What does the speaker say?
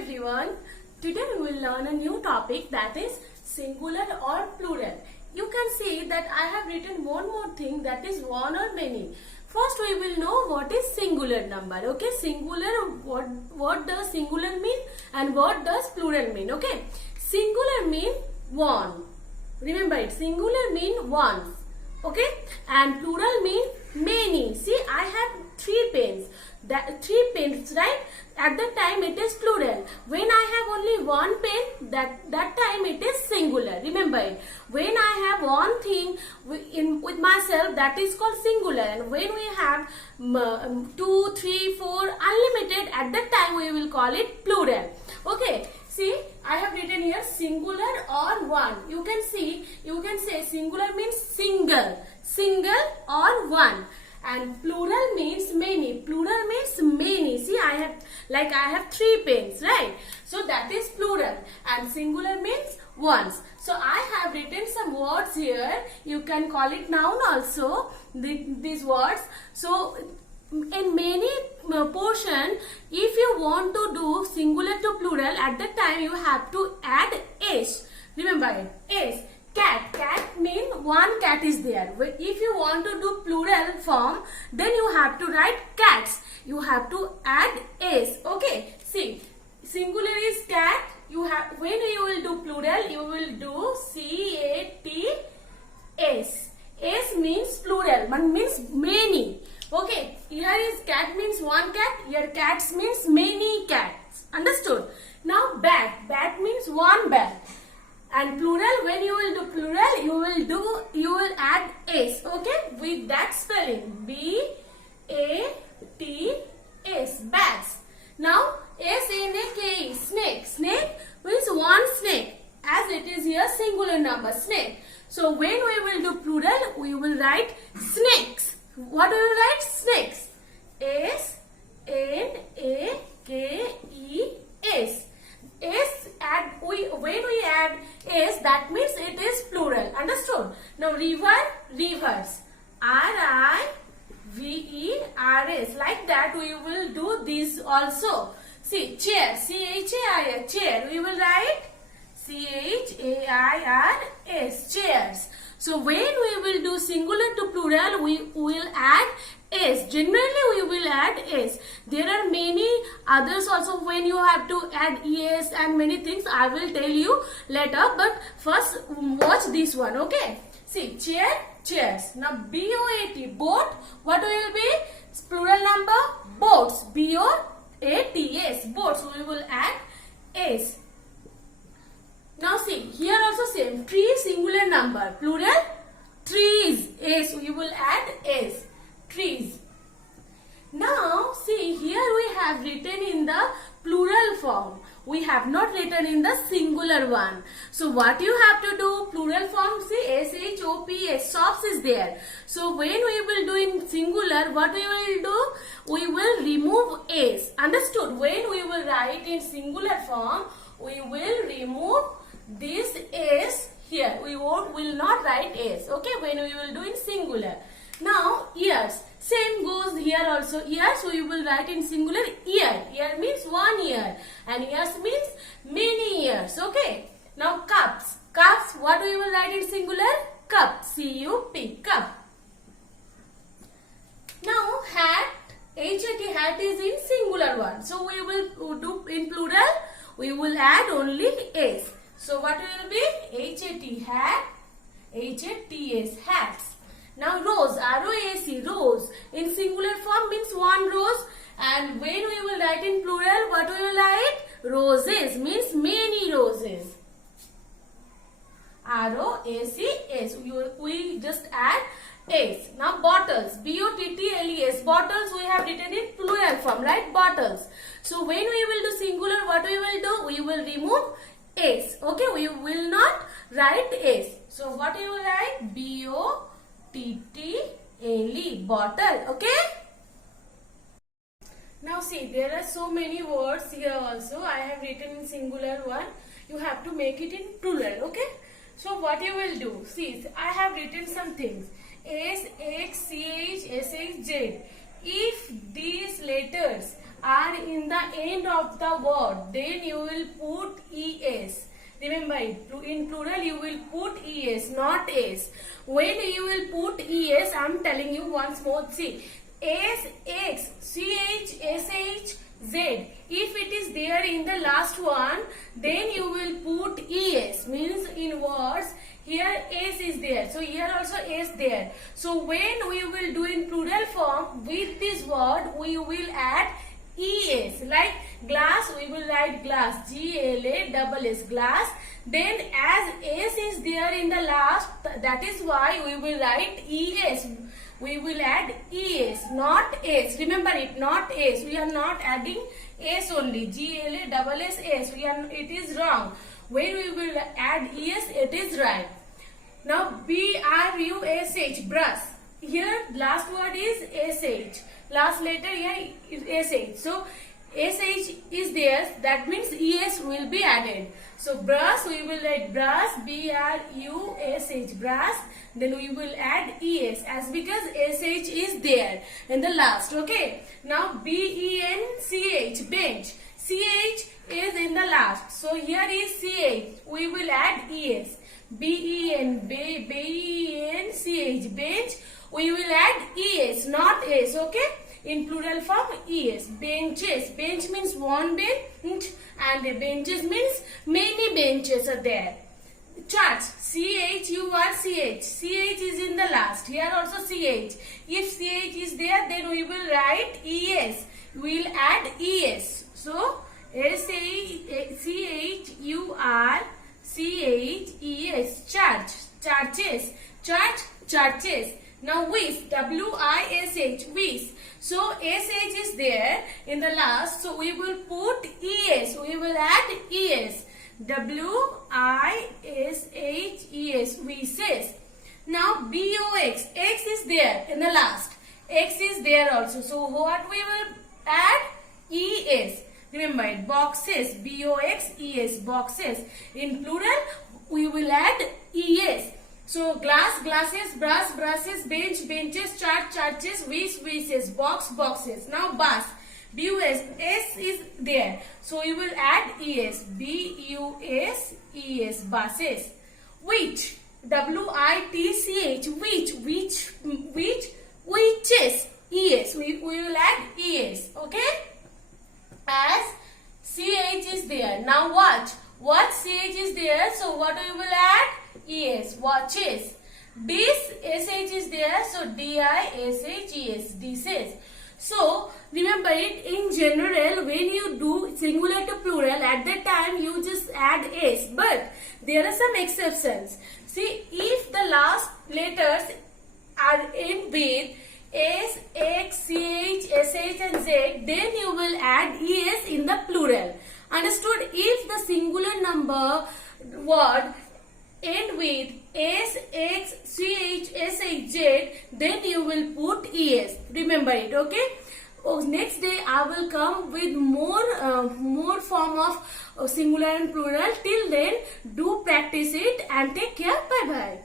everyone. Today we will learn a new topic, that is singular or plural. You can see that I have written one more thing, that is one or many. First we will know what is singular number. Okay, singular, what does singular mean and what does plural mean. Okay, singular mean one. Remember it, singular mean once. Okay, and plural mean many. See, I have 3 pens. That 3 pens, right? At that time it is plural. When I have only 1 pen, that time it is singular. Remember it. When I have one thing with myself, that is called singular. And when we have 2, 3, 4 unlimited, at that time we will call it plural. Okay. See, I have written here singular or one. You can say singular means single or one. And plural means many. Plural means many. See, I have 3 pens, right? So that is plural. And singular means once. So I have written some words here. You can call it noun also, these words. So in many portion, if you want to do singular to plural, at that time you have to add s. Remember it, s. Cat means one cat is there. If you want to do plural form, then you have to write cats. You have to add s. Okay, see, singular is cat. When you will do plural, you will do c-a-t-s. S means plural, but means many. Okay, here is cat means one cat, here cats means many cats. Understood? Now bat means one bat. And plural, when you will do plural, you will add s. Okay, with that spelling, B-A-T-S, bats. Now S-N-A-K-E, snake. Snake means one snake, as it is here singular number, snake. So when we will do plural, we will write snakes. What do you write? Snakes. S-N-A-K-E-S. When we add s, that means it is plural. Understood? Now rivers. R-I-V-E-R-S. Like that we will do this also. See, chair. C-H-A-I-R. Chair. We will write C-H-A-I-R-S. Chairs. So when we will do singular to plural, we will add s. Generally we will add s. There are many others also when you have to add es and many things. I will tell you later, but first watch this one. Okay, see, chair, chairs. Now B-O-A-T, boat. What will be plural number? Boats. B-O-A-T-S, boats. We will add s. Now see, here also same. Tree, singular number. Plural, trees. S, we will add s. Trees. Now see, here we have written in the plural form. We have not written in the singular one. So what you have to do? Plural form, see, S-H-O-P-S, shops is there. So when we will do in singular, what we will do? We will remove s. Understood? When we will write in singular form, we will remove this s here. We will not write s. Okay, when we will do in singular. Now ears, same goes here also. Ears we will write in singular ear. Ear means one ear and ears means many ears. Okay. Now cups. Cups, what we will write in singular? Cup. C-U-P, cup. Now hat, H-A-T, hat is in singular one. So we will do in plural, we will add only s. So what will be? H-A-T, hat, H-A-T-S, hats. Now rose, R-O-A-C, rose. In singular form means one rose. And when we will write in plural, what we will write? Roses means many roses. R-O-A-C-S. We just add s. Now bottles, B-O-T-T-L-E-S. Bottles we have written in plural form, right? Bottles. So when we will do singular, what we will do? We will remove s. Okay, we will not write s. So what we will write? B-O-T-T-L-E, bottle. Okay. Now see, there are so many words here also. I have written in singular one. You have to make it in plural. Okay. So what you will do? See, I have written some things. S, X, C, H, S, H, Z. If these letters are in the end of the word, then you will put es. Remember it. In plural you will put es, not s. When you will put es, I am telling you once more. See, s, x, ch, sh, z. If it is there in the last one, then you will put es. Means in words, here s is there. So here also s there. So when we will do in plural form with this word, we will add es. Like glass, we will write glass, glass, glass. Then as s is there in the last, that is why we will write es. We will add es, not s. Remember it, not s. We are not adding s only. glass. It is wrong. When we will add es, it is right. Now brush, brush. Here last word is sh. Last letter here is sh. So sh is there. That means es will be added. So brush, we will write brush, brush, brush. Then we will add es, as because sh is there in the last. Okay. Now bench, bench. Ch is in the last. So here is ch. We will add es. bench, bench. We will add es, not s. Okay. In plural form, es. Benches. Bench means one bench, and benches means many benches are there. Church. church. Ch is in the last. Here also ch. If ch is there, then we will write es. We will add es. So church, church, churches, church, churches. Now wish, wish, wish. So sh is there in the last, so we will put es. We will add es. wishes, wishes. Now box, x is there in the last. X is there also. So what we will add? Es. Remember it. Boxes. boxes, boxes. In plural, we will add es. So glass, glasses, brush, brushes, bench, benches, chart, churches, wish, wishes, box, boxes. Now bus. bus, s is there. So we will add es. bus, buses. Which, witch, which, witches, es. We will add es. Okay? As ch is there. Now watch. What ch is there? So what we will add? Es. Watches. This sh is there. So dishes. Dishes. So remember it, in general when you do singular to plural, at that time you just add s. But there are some exceptions. See, if the last letters are end with s, x, ch, sh and z, then you will add es in the plural. Understood? If the singular number word end with s, x, ch, sh, z, then you will put es. Remember it, okay? Oh, next day I will come with more form of singular and plural. Till then, do practice it and take care. Bye bye.